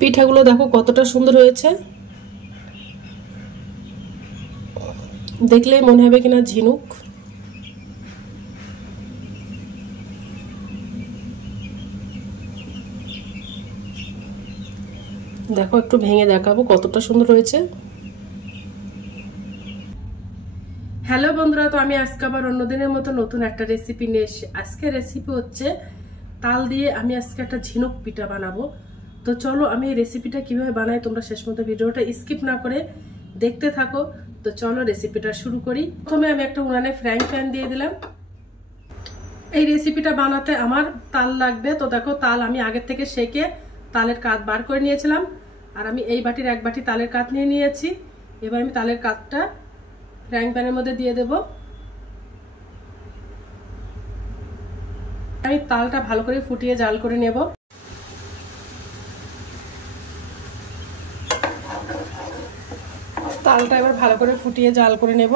পিঠাগুলো দেখো কতটা সুন্দর হয়েছে, দেখলেই মনে হবে কিনা ঝিনুক। দেখো একটু ভেঙে দেখাবো কতটা সুন্দর হয়েছে। হ্যালো বন্ধুরা, তো আমি আজকে আবার অন্যদিনের মতো নতুন একটা রেসিপি নিয়ে এসেছি। আজকে রেসিপি হচ্ছে তাল দিয়ে আমি আজকে একটা ঝিনুক পিঠা বানাবো। তো চলো আমি এই রেসিপিটা কিভাবে বানাই তোমরা শেষ মতো ভিডিওটা স্কিপ না করে দেখতে থাকো। তো চলো রেসিপিটা শুরু করি। প্রথমে আমি একটা উনানে ফ্রাইং প্যান দিয়ে দিলাম। এই রেসিপিটা বানাতে আমার তাল লাগবে। তো দেখো তাল আমি আগের থেকে সেকে তালের কাঠ বার করে নিয়েছিলাম, আর আমি এই বাটির এক বাটি তালের কাঠ নিয়ে নিয়েছি। এবার আমি তালের কাঠটা ফ্রাইং প্যানের মধ্যে দিয়ে দেব। আমি তালটা ভালো করে ফুটিয়ে জাল করে নেব। তালটা এবার ভালো করে ফুটিয়ে জাল করে নেব।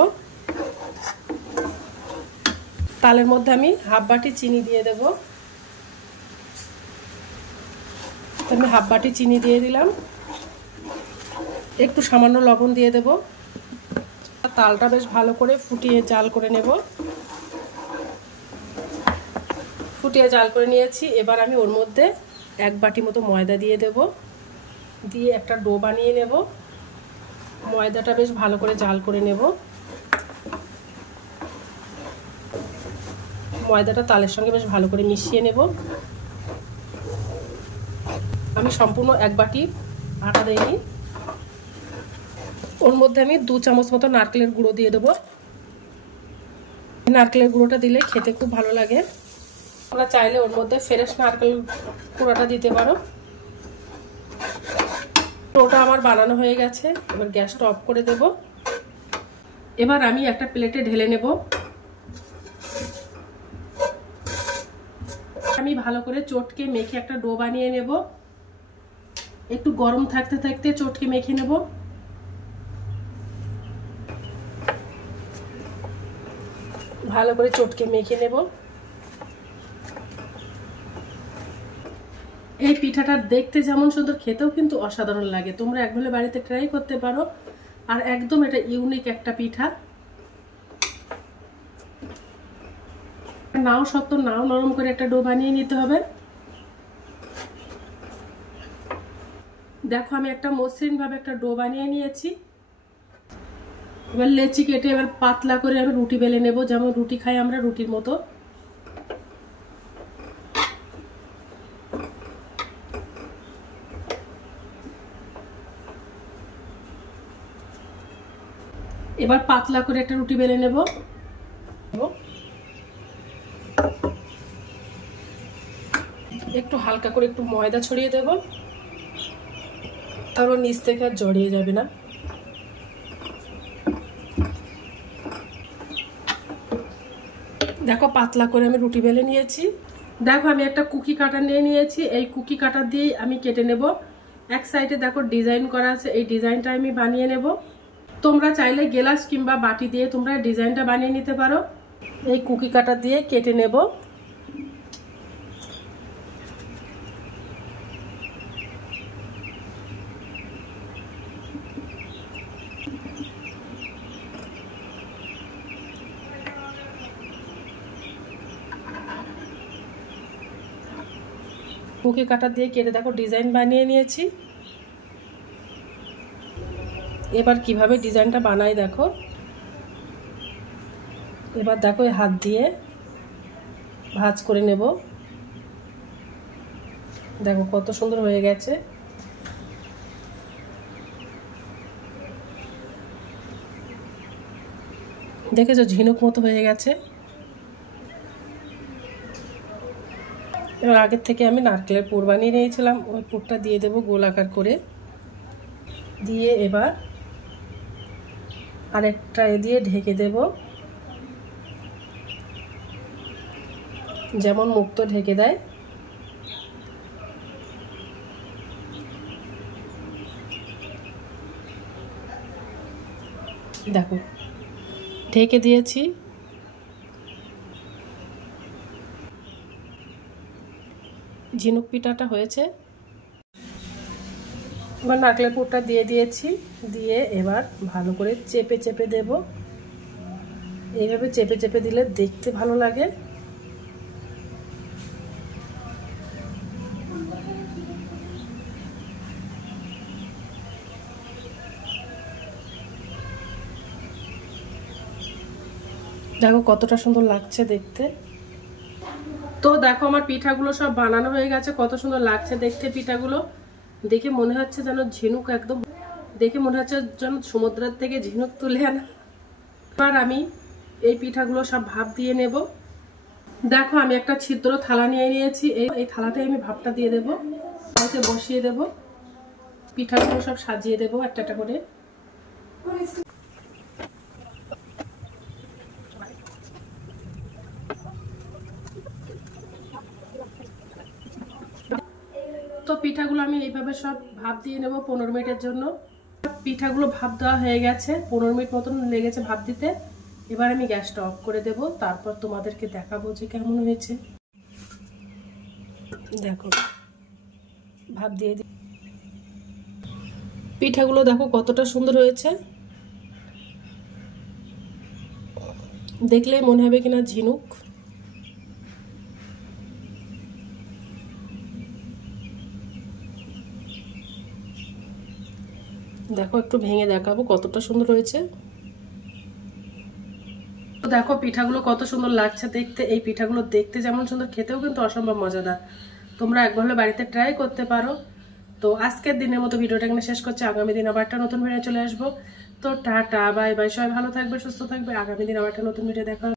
তালের মধ্যে আমি হাফ বাটি চিনি দিয়ে দেব। আমি হাফ বাটি চিনি দিয়ে দিলাম, একটু সামান্য লবণ দিয়ে দেব। তালটা বেশ ভালো করে ফুটিয়ে জাল করে নেব। ফুটিয়ে জাল করে নিয়েছি। এবার আমি ওর মধ্যে এক বাটি মতো ময়দা দিয়ে দেব, দিয়ে একটা ডো বানিয়ে নেব। ময়দাটা বেশ ভালো করে জাল করে নেব। ময়দাটা তালের সঙ্গে বেশ ভালো করে মিশিয়ে নেব। আমি সম্পূর্ণ এক বাটি আটা দিইনি। ওর মধ্যে আমি 2 চামচ মতো নারকেলের গুঁড়ো দিয়ে দেবো। নারকেলের গুঁড়োটা দিলে খেতে খুব ভালো লাগে। তোমরা চাইলে ওর মধ্যে ফ্রেশ নারকেল গুঁড়োটা দিতে পারো। ওটা আমার বানানো হয়ে গেছে। এবার গ্যাসটা অফ করে দেব। এবার আমি একটা প্লেটে ঢেলে নেব। আমি ভালো করে চটকে মেখে একটা ডো বানিয়ে নেব। একটু গরম থাকতে থাকতে চটকে মেখে নেব। ভালো করে চটকে মেখে নেব। এই পিঠাটা দেখতে যেমন সুন্দর, খেতেও কিন্তু অসাধারণ লাগে। তোমরা একবার বাড়িতে ট্রাই করতে পারো। আর একদম এটা ইউনিক একটা পিঠা। নাও শক্ত নাও নরম করে একটা ডো বানিয়ে নিতে হবে। দেখো আমি একটা মসৃণ ভাবে একটা ডো বানিয়ে নিয়েছি। এবার লেচি কেটে এবার পাতলা করে আমি রুটি বেলে নেব, যেমন রুটি খাই আমরা, রুটির মতো। এবার পাতলা করে একটা রুটি বেলে নেব। একটু হালকা করে একটু ময়দা ছড়িয়ে দেব, তারপর নিচ থেকে আর জড়িয়ে যাবে না। দেখো পাতলা করে আমি রুটি বেলে নিয়েছি। দেখো আমি একটা কুকি কাটার নিয়ে নিয়েছি। এই কুকি কাটার দিয়ে আমি কেটে নেব। এক সাইডে দেখো ডিজাইন করা আছে, এই ডিজাইনটা আমি বানিয়ে নেব। তোমরা চাইলে গ্লাস কিংবা বাটি দিয়ে তোমরা ডিজাইনটা বানিয়ে নিতে পারো। এই কুকি কাটার দিয়ে কেটে নেব। কুকি কাটার দিয়ে কেটে দেখো ডিজাইন বানিয়ে নিয়েছি। এবার কিভাবে ডিজাইনটা বানাই দেখো। এবার দেখো হাত দিয়ে ভাঁজ করে নেব। দেখো কত সুন্দর হয়ে গেছে। দেখেছো ঝিনুক মতো হয়ে গেছে। এবার আগের থেকে আমি নারকেলের পুর বানিয়ে নিয়েছিলাম, ওই পুরটা দিয়ে দেবো গোলাকার করে। দিয়ে এবার আরেকটা দিয়ে ঢেকে দেব, যেমন মুক্তো ঢেকে দেয়। দেখো ঢেকে দিয়েছি। ঝিনুক পিঠাটা হয়েছে। এবার নারকেলের পুরটা দিয়ে দিয়েছি, দিয়ে এবার ভালো করে চেপে চেপে দেব। এইভাবে চেপে চেপে দিলে দেখতে ভালো লাগে। দেখো কতটা সুন্দর লাগছে দেখতে। তো দেখো আমার পিঠাগুলো সব বানানো হয়ে গেছে, কত সুন্দর লাগছে দেখতে পিঠাগুলো। দেখে মনে হচ্ছে যেন ঝিনুক, একদম দেখে মনে হচ্ছে যেন সমুদ্রের থেকে ঝিনুক তুলে আনা। এবার আমি এই পিঠাগুলো সব ভাপ দিয়ে নেব। দেখো আমি একটা ছিদ্র থালা নিয়ে নিয়েছি, এই থালাতে আমি ভাপটা দিয়ে দেবো, তাতে বসিয়ে দেব। পিঠাগুলো সব সাজিয়ে দেবো একটা একটা করে। তো পিঠাগুলো আমি এইভাবে সব ভাপ দিয়ে নেব 15 মিনিটের জন্য। পিঠাগুলো ভাপ দেওয়া হয়ে গেছে, 15 মিনিট মতন লেগেছে ভাপ দিতে। এবার আমি গ্যাসটা অফ করে দেব, তারপর তোমাদেরকে দেখাবো যে কেমন হয়েছে। দেখো ভাপ দিয়ে দিই, পিঠাগুলো দেখো কতটা সুন্দর হয়েছে। দেখলে মনে হবে কিনা ঝিনুক। দেখো একটু ভেঙে দেখাবো কতটা সুন্দর হয়েছে। দেখো পিঠাগুলো কত সুন্দর লাগছে দেখতে। এই পিঠাগুলো দেখতে যেমন সুন্দর, খেতেও কিন্তু অসম্ভব মজাদার। তোমরা একবার হলে বাড়িতে ট্রাই করতে পারো। তো আজকের দিনের মতো ভিডিওটা এখানে শেষ করছি। আগামী দিন আবার একটা নতুন ভিডিও চলে আসবো। তো টাটা, বাই বাই, সবাই ভালো থাকবে, সুস্থ থাকবে। আগামী দিন আবার একটা নতুন ভিডিও দেখা।